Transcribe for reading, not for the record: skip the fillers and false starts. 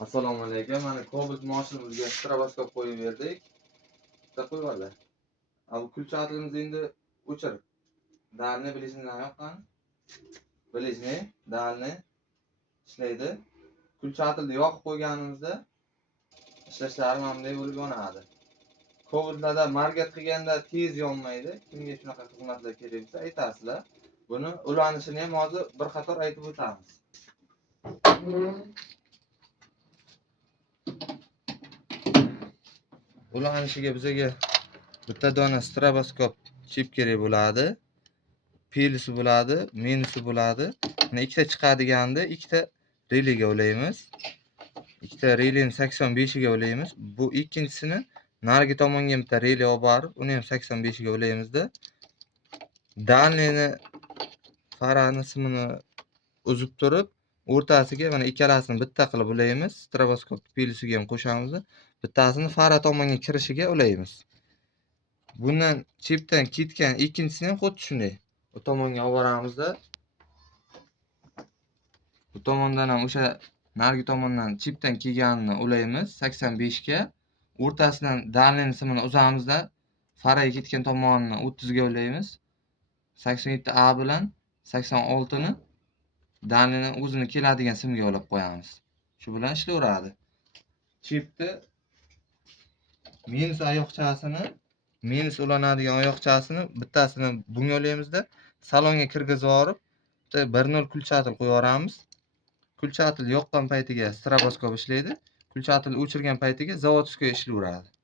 Assalomu alaykum. Mana Cobalt mashinamizga stroboskop qo'yib berdik. Bitta qo'yib oldi. Bu kulchatimizni endi o'chir. Dalni bilishingdan yoqqan. Bilishni, dalni ishlaydi. Kulchatilni yoqib qo'yganimizda ishlashlari mamnun bo'lib yonadi. Cobaltlarda margat qilganda tez yonmaydi. Kimga shunaqa xizmatlar kerak bo'lsa aytasizlar. Buni ulanishini ham hozir bir qator aytib o'tamiz. Ulanishiga bizga bitta dona stroboskop chip kerak bo'ladi. Plusi bo'ladi, minusi bo'ladi. Mana ikkita chiqadiganda ikkita relega ulaymiz. Ikkita releni 85 ga ulaymiz. Bu ikkinchisini narigi tomonga bitta rele olib borib, uni ham 85 ga ulaymizda. Dalnini farani simini uzib turib, o'rtasiga mana ikkalasini bitta qilib ulaymiz. Stroboskop plusiga ham qo'shamiz. Bittasini fara tomonga kirishiga ulaymiz. Bundan chipdan ketgan ikkinchisini ham xuddi shunday. Bu tomonga olib boramizda. Bu tomondan ham o'sha narigi tomondan chipdan kelganini ulaymiz 85 ga. O'rtasidan dalning simini uzamizda. Faraga ketgan tomonini 30 ga ulaymiz. 87A bilan 86 ni dalning o'zini keladigan simga ulab qo'yamiz. Shu bilan ishlayveradi. Chipni minus oyoqchasini, minus ulanadigan oyoqchasini bittasini bunga olaymizda, salonga kirgizib olib, 1.0 kulchatil qo'yib yuboramiz. Kulchatil yoqqan paytiga stroboskop ishlaydi. Kulchatil o'chirgan paytiga zavodskiy ishlayveradi.